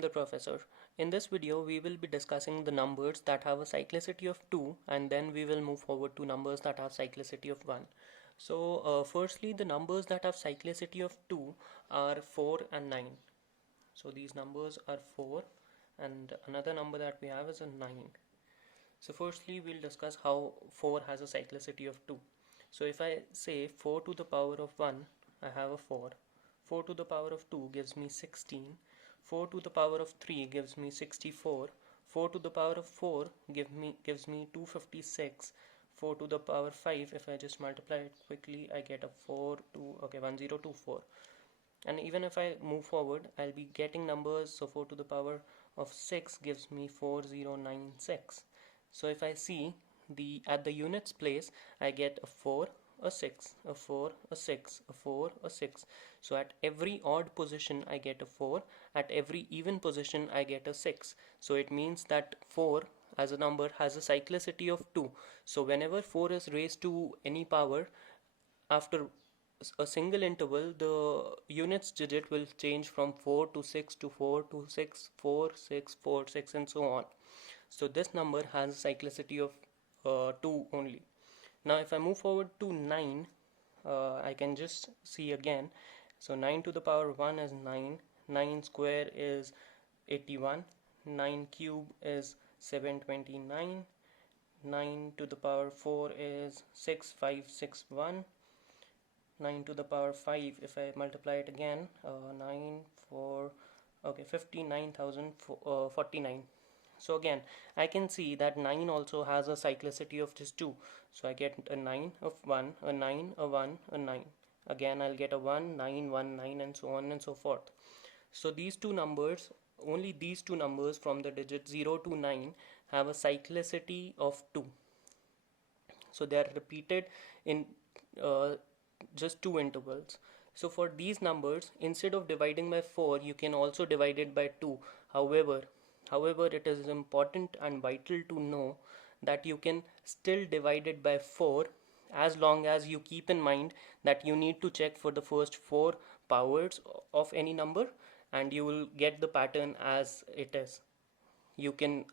I'm the professor. In this video, we will be discussing the numbers that have a cyclicity of 2 and then we will move forward to numbers that have cyclicity of 1. So, firstly, the numbers that have cyclicity of 2 are 4 and 9. So, these numbers are 4 and another number that we have is a 9. So, firstly, we'll discuss how 4 has a cyclicity of 2. So, if I say 4 to the power of 1, I have a 4. 4 to the power of 2 gives me 16. 4 to the power of 3 gives me 64. 4 to the power of 4 gives me 256. 4 to the power 5, if I just multiply it quickly, I get a 1024. And even if I move forward, I'll be getting numbers. So 4 to the power of 6 gives me 4096. So if I see at the units place, I get a 4, a 6, a 4, a 6, a 4, a 6. So at every odd position I get a 4, at every even position I get a 6. So it means that 4 as a number has a cyclicity of 2. So whenever 4 is raised to any power, after a single interval, the units digit will change from 4 to 6 to 4 to 6, 4, 6, 4, 6 and so on. So this number has a cyclicity of 2 only. Now if I move forward to 9, I can just see again. So 9 to the power 1 is 9, 9 square is 81, 9 cube is 729, 9 to the power 4 is 6561, 9 to the power 5, if I multiply it again, 59,049. So again, I can see that 9 also has a cyclicity of just 2. So I get a 9 of 1, a 9, a 1, a 9. Again, I'll get a 1, 9, 1, 9 and so on and so forth. So these two numbers, only these two numbers from the digit 0 to 9 have a cyclicity of 2. So they are repeated in just two intervals. So for these numbers, instead of dividing by 4, you can also divide it by 2. However, it is important and vital to know that you can still divide it by 4 as long as you keep in mind that you need to check for the first 4 powers of any number and you will get the pattern as it is. You can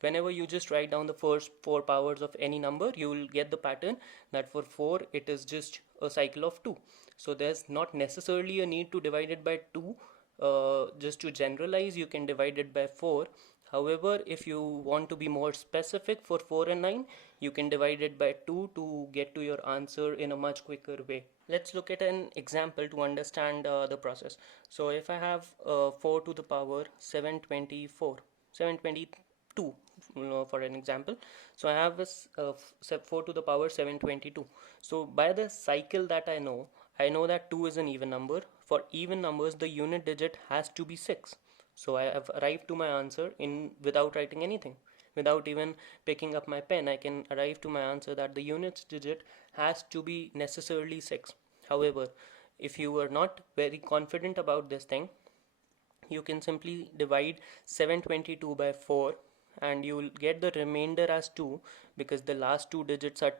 whenever you just write down the first 4 powers of any number, you will get the pattern that for 4 it is just a cycle of 2. So there's not necessarily a need to divide it by 2. Just to generalize, you can divide it by 4. However, if you want to be more specific for 4 and 9, you can divide it by 2 to get to your answer in a much quicker way. Let's look at an example to understand the process. So if I have 4 to the power 722 for an example, so I have this 4 to the power 722. So by the cycle that I know that 2 is an even number. For even numbers, the unit digit has to be 6. So I have arrived to my answer without writing anything. Without even picking up my pen, I can arrive to my answer that the units digit has to be necessarily 6. However, if you are not very confident about this thing, you can simply divide 722 by 4 and you will get the remainder as 2 because the last two digits are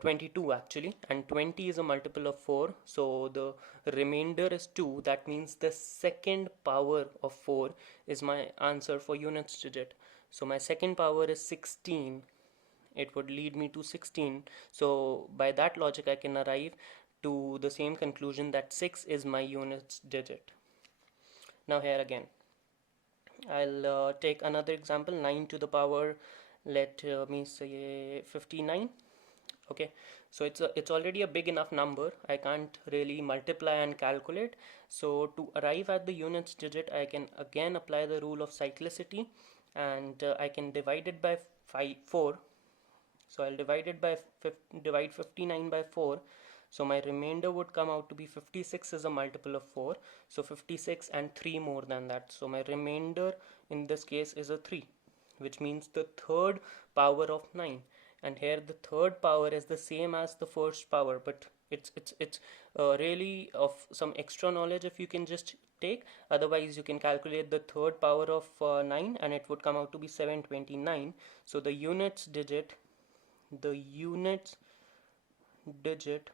22 actually, and 20 is a multiple of 4, so the remainder is 2. That means the second power of 4 is my answer for units digit. So my second power is 16. It would lead me to 16. So by that logic I can arrive to the same conclusion that 6 is my units digit. Now here again, I'll take another example. 9 to the power, let me say 59. Okay, so it's already a big enough number. I can't really multiply and calculate. So to arrive at the units digit, I can again apply the rule of cyclicity, and I can divide it by 4. So I'll divide 59 by 4. So my remainder would come out to be 56 is a multiple of 4. So 56 and 3 more than that. So my remainder in this case is a 3, which means the third power of 9. And here the third power is the same as the first power, but it's really of some extra knowledge if you can just take. Otherwise you can calculate the third power of 9 and it would come out to be 729. So the units digit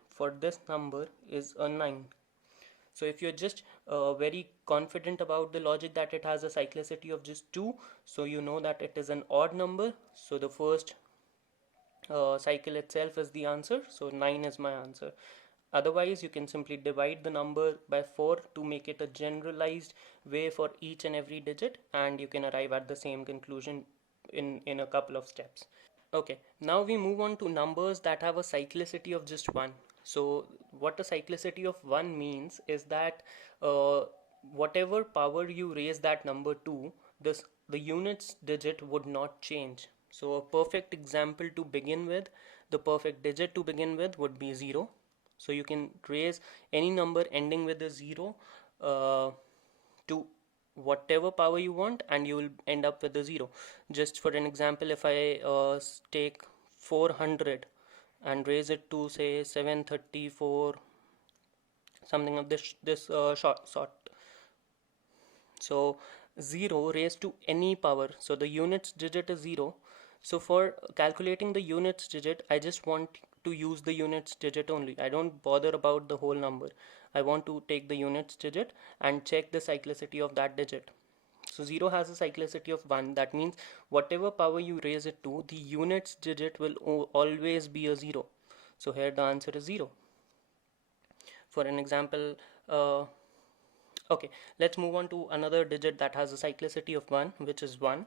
for this number is a 9. So if you're just very confident about the logic that it has a cyclicity of just 2, so you know that it is an odd number, so the first cycle itself is the answer, so 9 is my answer. Otherwise, you can simply divide the number by 4 to make it a generalized way for each and every digit, and you can arrive at the same conclusion in a couple of steps. Okay, now we move on to numbers that have a cyclicity of just 1. So, what a cyclicity of 1 means is that whatever power you raise that number to, the units digit would not change. So, a perfect example to begin with, the perfect digit to begin with would be 0. So, you can raise any number ending with a 0 to whatever power you want, and you will end up with a 0. Just for an example, if I take 400 and raise it to say 734, something of this short sort, so 0 raised to any power, so the units digit is 0. So for calculating the units digit, I just want to use the units digit only. I don't bother about the whole number. I want to take the units digit and check the cyclicity of that digit. So 0 has a cyclicity of 1. That means whatever power you raise it to, the units digit will always be a 0. So here the answer is 0. For an example, okay, let's move on to another digit that has a cyclicity of 1, which is 1.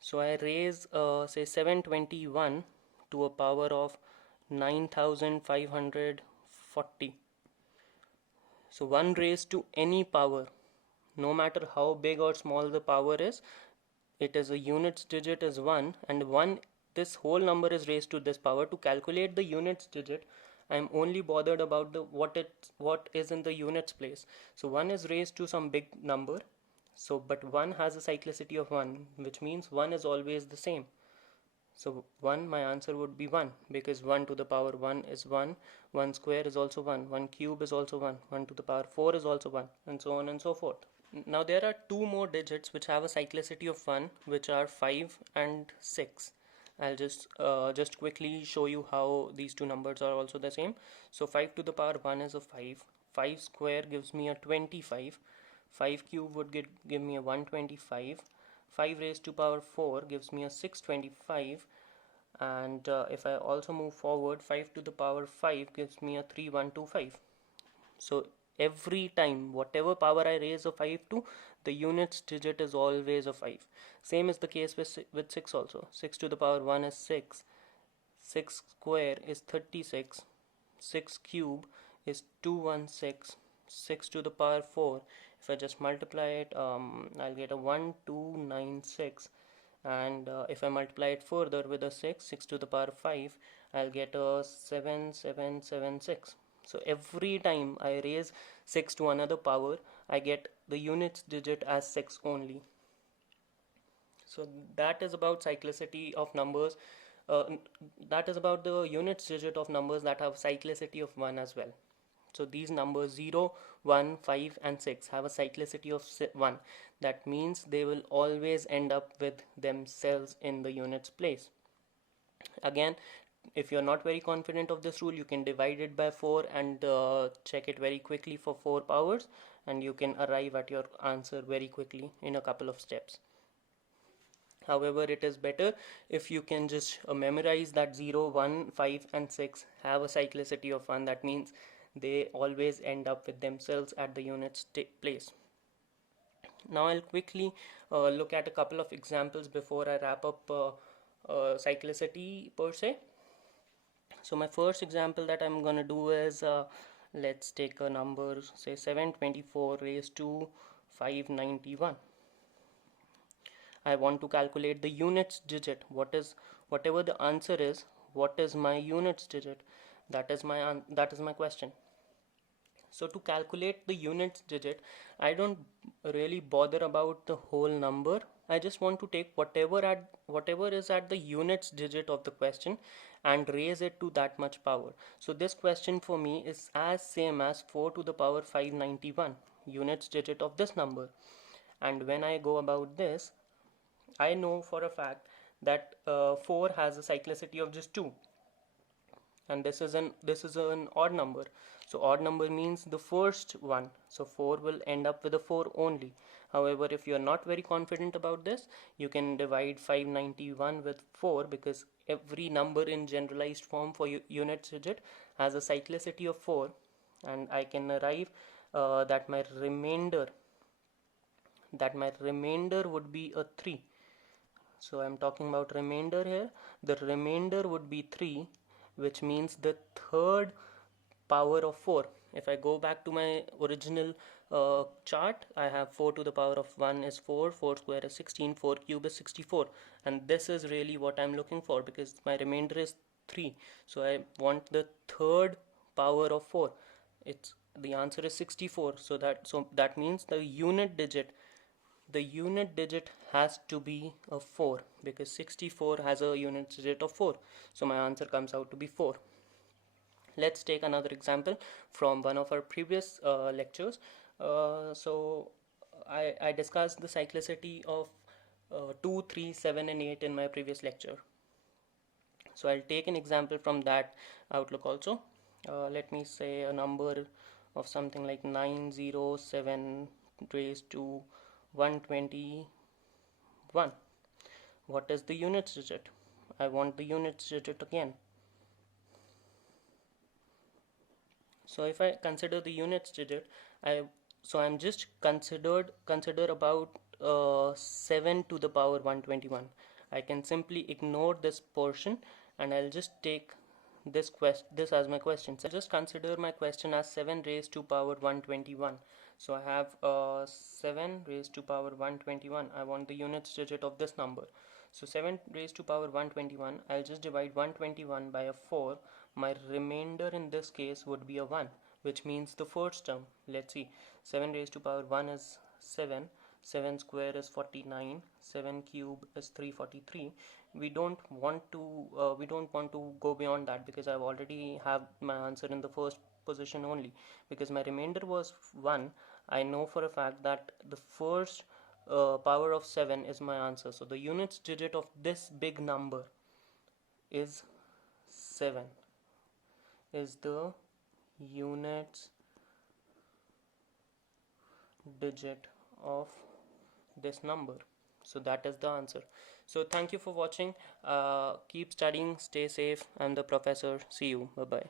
So I raise say 721 to a power of 9540. So 1 raised to any power, no matter how big or small the power is, it is a units digit is 1, and 1, this whole number is raised to this power. To calculate the units digit, I am only bothered about the what is in the units place. So 1 is raised to some big number, so but 1 has a cyclicity of 1, which means 1 is always the same. So 1, my answer would be 1, because 1 to the power 1 is 1, 1 square is also 1, 1 cube is also 1, 1 to the power 4 is also 1, and so on and so forth. Now there are two more digits which have a cyclicity of 1, which are 5 and 6. I'll just quickly show you how these two numbers are also the same. So 5 to the power 1 is a 5. 5 square gives me a 25. 5 cube would give me a 125. 5 raised to power 4 gives me a 625. And if I also move forward, 5 to the power 5 gives me a 3125. So every time whatever power I raise a 5 to, the units digit is always a 5. Same is the case with 6 also. 6 to the power 1 is 6. 6 square is 36. 6 cube is 216. 6 to the power 4, if I just multiply it, I'll get a 1296. And if I multiply it further with a 6 to the power 5, I'll get a 7776. So every time I raise 6 to another power, I get the units digit as 6 only. So that is about cyclicity of numbers. That is about the units digit of numbers that have cyclicity of 1 as well. So these numbers 0, 1, 5 and 6 have a cyclicity of 1. That means they will always end up with themselves in the units place. Again, if you're not very confident of this rule, you can divide it by 4 and check it very quickly for 4 powers, and you can arrive at your answer very quickly in a couple of steps. However, it is better if you can just memorize that 0, 1, 5 and 6 have a cyclicity of 1. That means they always end up with themselves at the units place. Now I'll quickly look at a couple of examples before I wrap up cyclicity per se. So my first example that I'm gonna do is let's take a number, say 724 raised to 591. I want to calculate the units digit. Whatever the answer is, what is my units digit? That is my question. So to calculate the units digit, I don't really bother about the whole number. I just want to take whatever is at the units digit of the question and raise it to that much power. So this question for me is as same as 4 to the power 591, units digit of this number. And when I go about this, I know for a fact that 4 has a cyclicity of just 2. and this is an odd number. So odd number means the first one, so 4 will end up with a 4 only. However, if you are not very confident about this, you can divide 591 with 4, because every number in generalized form for unit digit has a cyclicity of 4, and I can arrive that my remainder would be a 3. So I'm talking about remainder here. The remainder would be 3, which means the third power of 4. If I go back to my original chart, I have 4 to the power of 1 is 4, 4 square is 16, 4 cube is 64. And this is really what I'm looking for, because my remainder is 3. So I want the third power of 4. The answer is 64. So that means the unit digit has to be a 4, because 64 has a unit digit of 4. So my answer comes out to be 4. Let's take another example from one of our previous lectures. So I discussed the cyclicity of 2, 3, 7 and 8 in my previous lecture. So I'll take an example from that outlook also. Let me say a number of something like 907 raised to 121. What is the units digit? I want the units digit again. So if I consider the units digit, I'm just consider about 7 to the power 121. I can simply ignore this portion, and I'll just take this as my question. So I'll just consider my question as 7 raised to power 121. So I have 7 raised to power 121. I want the units digit of this number. So 7 raised to power 121, I'll just divide 121 by a 4. My remainder in this case would be a 1, which means the first term. Let's see. 7 raised to power 1 is 7. 7 square is 49. 7 cube is 343. We don't want to go beyond that, because I've already have my answer in the first position only. Because my remainder was 1, I know for a fact that the first power of 7 is my answer. So the units digit of this big number is 7, is the units digit of this number. So that is the answer. So thank you for watching. Keep studying, stay safe. I'm the professor. See you. Bye bye.